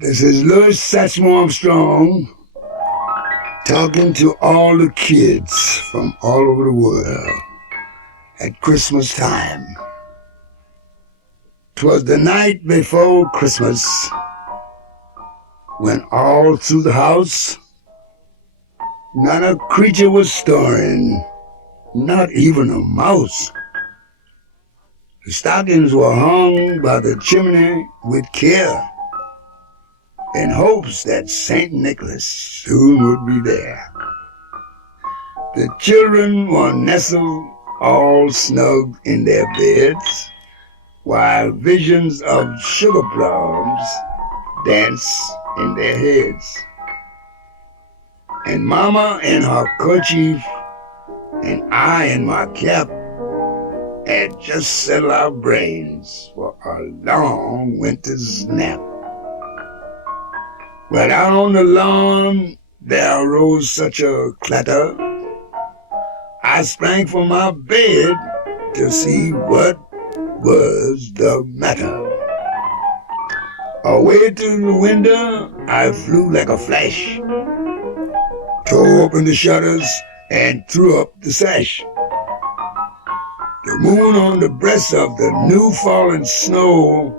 This is Louis Satchmo Armstrong talking to all the kids from all over the world at Christmas time. 'Twas the night before Christmas when all through the house not a creature was stirring, not even a mouse. The stockings were hung by the chimney with care, in hopes that St. Nicholas soon would be there. The children were nestled all snug in their beds, while visions of sugar plums danced in their heads. And Mama in her kerchief and I in my cap had just settled our brains for a long winter's nap. But out on the lawn there arose such a clatter, I sprang from my bed to see what was the matter. Away to the window I flew like a flash, tore open the shutters and threw up the sash. The moon on the breast of the new fallen snow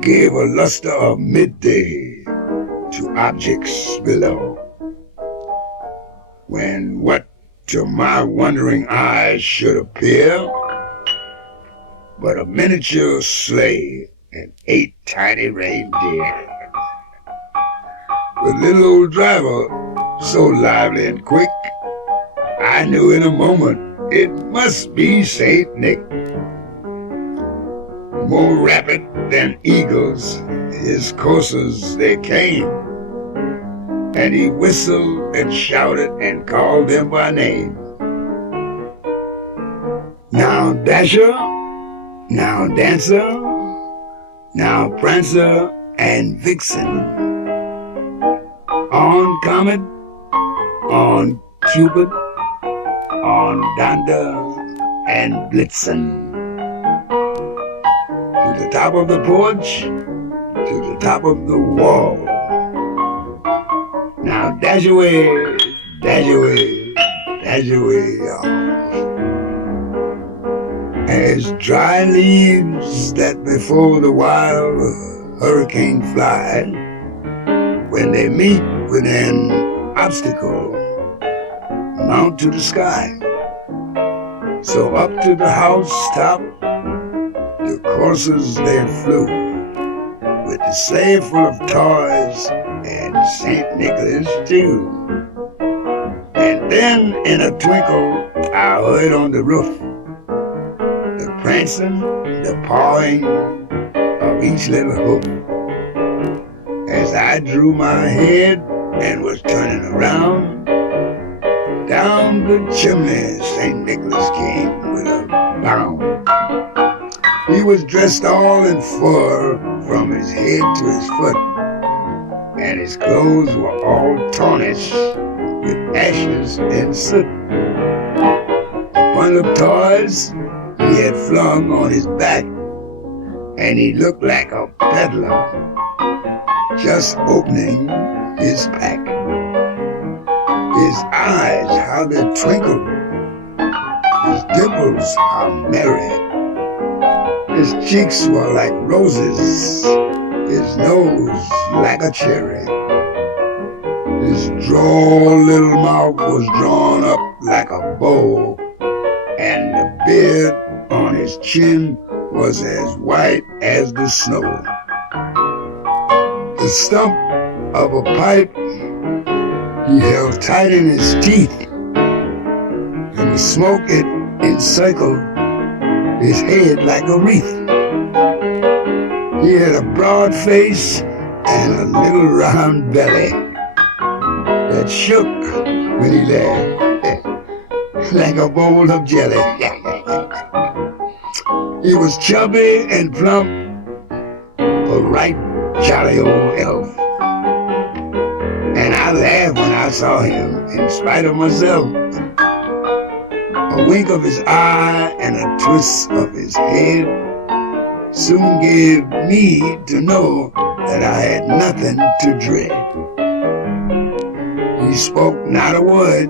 gave a luster of midday to objects below, when what to my wondering eyes should appear but a miniature sleigh and 8 tiny reindeer. The little old driver, so lively and quick, I knew in a moment it must be Saint Nick. More rapid than eagles, his coursers they came, and he whistled and shouted and called them by name. Now Dasher, now Dancer, now Prancer and Vixen, on Comet, on Cupid, on Donder and Blitzen. To the top of the porch, to the top of the wall. Now dash away, dash away, dash away, y'all. As dry leaves that before the wild hurricane fly, when they meet with an obstacle, mount to the sky. So up to the house top, the coursers they flew, with the sleigh full of toys and St. Nicholas too. And then in a twinkle I heard on the roof the prancing, the pawing of each little hoof. As I drew my head and was turning around, down the chimney St. Nicholas came with a bound. He was dressed all in fur from his head to his foot, and his clothes were all tarnished with ashes and soot. A bundle of toys he had flung on his back, and he looked like a peddler just opening his pack. His eyes, how they twinkled, his dimples, how merry. His cheeks were like roses, his nose like a cherry. His droll little mouth was drawn up like a bow, and the beard on his chin was as white as the snow. The stump of a pipe he held tight in his teeth, and the smoke it encircled his head like a wreath. He had a broad face and a little round belly that shook when he laughed like a bowl of jelly. He was chubby and plump, a right jolly old elf. And I laughed when I saw him, in spite of myself. A wink of his eye and a twist of his head soon gave me to know that I had nothing to dread. He spoke not a word,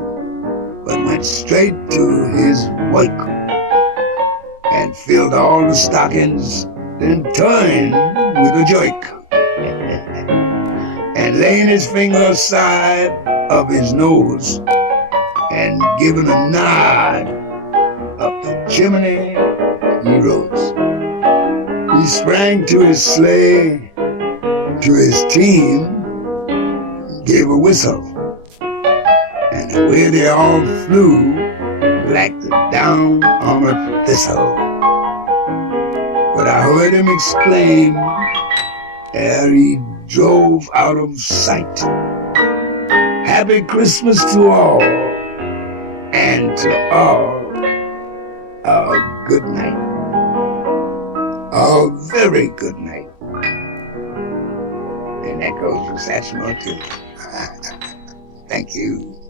but went straight to his work and filled all the stockings, then turned with a jerk and laying his finger aside of his nose and giving a nod up the chimney, he rose. He sprang to his sleigh, to his team, gave a whistle, and away they all flew like the down on a thistle. But I heard him exclaim ere he drove out of sight, Happy Christmas to all, and to all a good night, a very good night. And that goes for Satchmo too. Thank you.